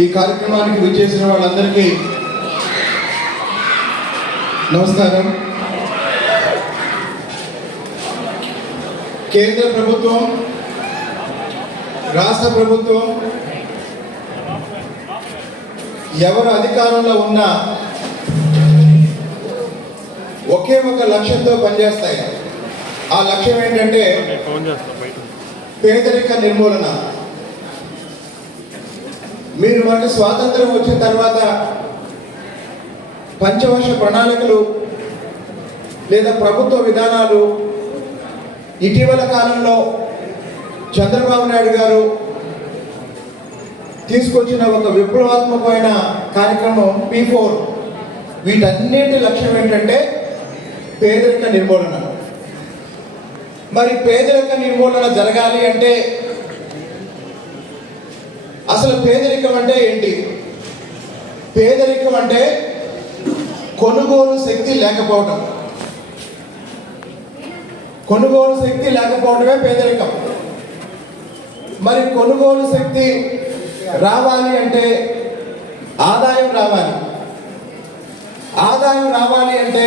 ఈ కార్యక్రమానికి విచ్చేసిన వాళ్ళందరికీ నమస్కారం. కేంద్ర ప్రభుత్వం, రాష్ట్ర ప్రభుత్వం ఎవరు అధికారంలో ఉన్నా ఒకే ఒక లక్ష్యంతో పనిచేస్తాయి. ఆ లక్ష్యం ఏంటంటే పేదరిక నిర్మూలన. మీరు మనకు స్వాతంత్రం వచ్చిన తర్వాత పంచవర్ష ప్రణాళికలు లేదా ప్రభుత్వ విధానాలు ఇటీవల కాలంలో చంద్రబాబు నాయుడు గారు తీసుకొచ్చిన ఒక విప్లవాత్మకమైన కార్యక్రమం P4. వీటన్నిటి లక్ష్యం ఏంటంటే పేదరిక నిర్మూలన. మరి పేదరిక నిర్మూలన జరగాలి అంటే అసలు పేదరికం అంటే ఏంటి? పేదరికం అంటే కొనుగోలు శక్తి లేకపోవడం. కొనుగోలు శక్తి లేకపోవడమే పేదరికం. మరి కొనుగోలు శక్తి రావాలి అంటే ఆదాయం రావాలి. ఆదాయం రావాలి అంటే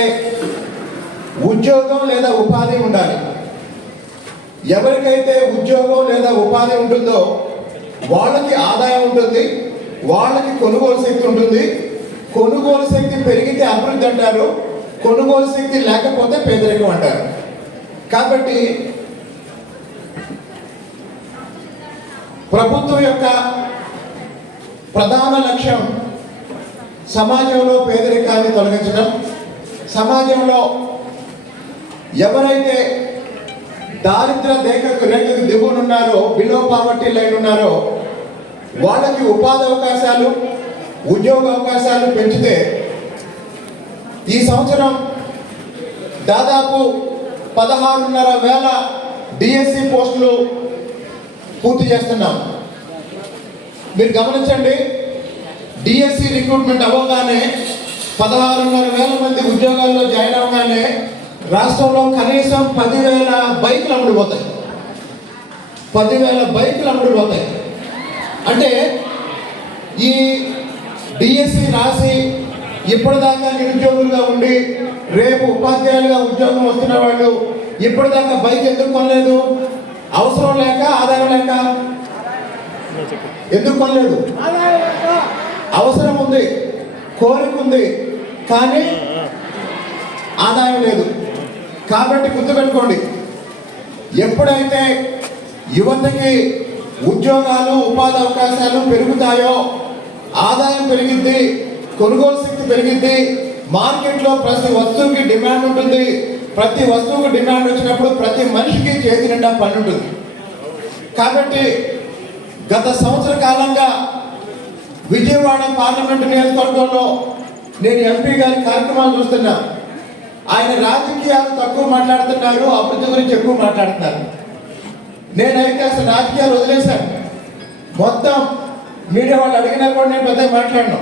ఉద్యోగం లేదా ఉపాధి ఉండాలి. ఎవరికైతే ఉద్యోగం లేదా ఉపాధి ఉంటుందో వాళ్ళకి ఆదాయం ఉంటుంది, వాళ్ళకి కొనుగోలు శక్తి ఉంటుంది. కొనుగోలు శక్తి పెరిగితే అభివృద్ధి అంటారు, కొనుగోలు శక్తి లేకపోతే పేదరికం అంటారు. కాబట్టి ప్రభుత్వం యొక్క ప్రధాన లక్ష్యం సమాజంలో పేదరికాన్ని తొలగించడం. సమాజంలో ఎవరైతే దారిద్ర రేఖకు దిగువన ఉన్నారో, బిలో పావర్టీ లైన్ ఉన్నారో వాళ్ళకి ఉపాధి అవకాశాలు, ఉద్యోగ అవకాశాలు పెంచితే ఈ సంవత్సరం దాదాపు 16,500 DSC పోస్టులు పూర్తి చేస్తున్నాం. మీరు గమనించండి, DSC రిక్రూట్మెంట్ అవ్వగానే 16,500 మంది ఉద్యోగాల్లో జాయిన్ అవ్వగానే రాష్ట్రంలో కనీసం 10,000 బైకులు అమ్ముడుపోతాయి. 10,000 బైకులు అమ్ముడుపోతాయి. అంటే ఈ DSC రాసి ఇప్పటిదాకా నిరుద్యోగులుగా ఉండి రేపు ఉపాధ్యాయులుగా ఉద్యోగం వస్తున్న వాళ్ళు ఇప్పటిదాకా బైక్ ఎందుకు కొనలేదు? అవసరం లేక, ఆదాయం లేక? ఎందుకు కొనలేదు? అవసరం ఉంది, కోరిక ఉంది, కానీ ఆదాయం లేదు. కాబట్టి గుర్తుపెట్టుకోండి, ఎప్పుడైతే యువతకి ఉద్యోగాలు, ఉపాధి అవకాశాలు పెరుగుతాయో ఆదాయం పెరిగింది, కొనుగోలు శక్తి పెరిగింది, మార్కెట్లో ప్రతి వస్తువుకి డిమాండ్ ఉంటుంది. ప్రతి వస్తువుకు డిమాండ్ వచ్చినప్పుడు ప్రతి మనిషికి చేతి నిండా పని ఉంటుంది. కాబట్టి గత సంవత్సర కాలంగా విజయవాడ పార్లమెంటు నియోజకవర్గంలో నేను MP గారి కార్యక్రమాలు చూస్తున్నా. ఆయన రాజకీయాలు తక్కువ మాట్లాడుతున్నారు, అభివృద్ధి గురించి ఎక్కువ మాట్లాడుతున్నారు. నేనైతే అసలు రాజకీయాలు వదిలేశాను. మొత్తం మీడియా వాళ్ళు అడిగినా కూడా నేను పెద్దగా మాట్లాడను.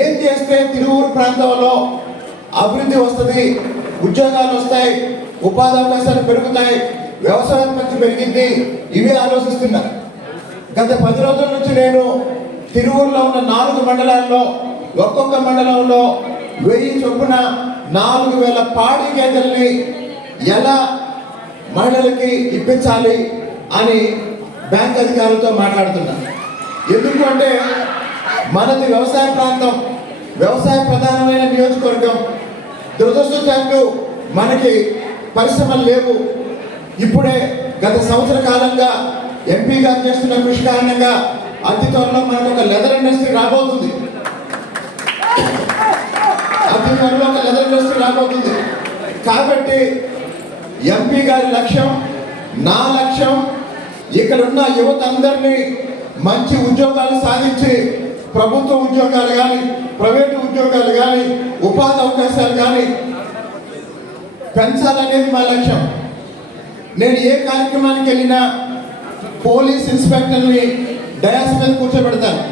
ఏం చేస్తే తిరువూరు ప్రాంతంలో అభివృద్ధి వస్తుంది, ఉద్యోగాలు వస్తాయి, ఉపాధి అవకాశాలు పెరుగుతాయి, వ్యవసాయం మంచి పెరిగింది, ఇవే ఆలోచిస్తున్నా. గత 10 రోజుల నుంచి నేను తిరువూరులో ఉన్న 4 మండలాల్లో ఒక్కొక్క మండలంలో 1000 చొప్పున 4,000 పాడి గేదెల్ని ఎలా మహిళలకి ఇప్పించాలి అని బ్యాంక్ అధికారులతో మాట్లాడుతున్నా. ఎందుకు అంటే మనది వ్యవసాయ ప్రాంతం, వ్యవసాయ ప్రధానమైన నియోజకవర్గం. దురదృష్టవశాత్తు మనకి పరిశ్రమలు లేవు. ఇప్పుడే గత సంవత్సర కాలంగా MP గారు చేస్తున్న కృషి కారణంగా అతి త్వరలో మనకు ఒక లెదర్ ఇండస్ట్రీ రాబోతుంది. అతి త్వరలో ఒక లెదర్ ఇండస్ట్రీ రాబోతుంది. కాబట్టి MP గారి లక్ష్యం, నా లక్ష్యం, ఇక్కడ ఉన్న యువత అందరినీ మంచి ఉద్యోగాలు సాధించి ప్రభుత్వ ఉద్యోగాలు కానీ, ప్రైవేటు ఉద్యోగాలు కానీ, ఉపాధి అవకాశాలు కానీ పెంచాలనేది మా లక్ష్యం. నేను ఏ కార్యక్రమానికి వెళ్ళినా పోలీస్ ఇన్స్పెక్టర్ని డయాస్ మీద కూర్చోబెడతాను.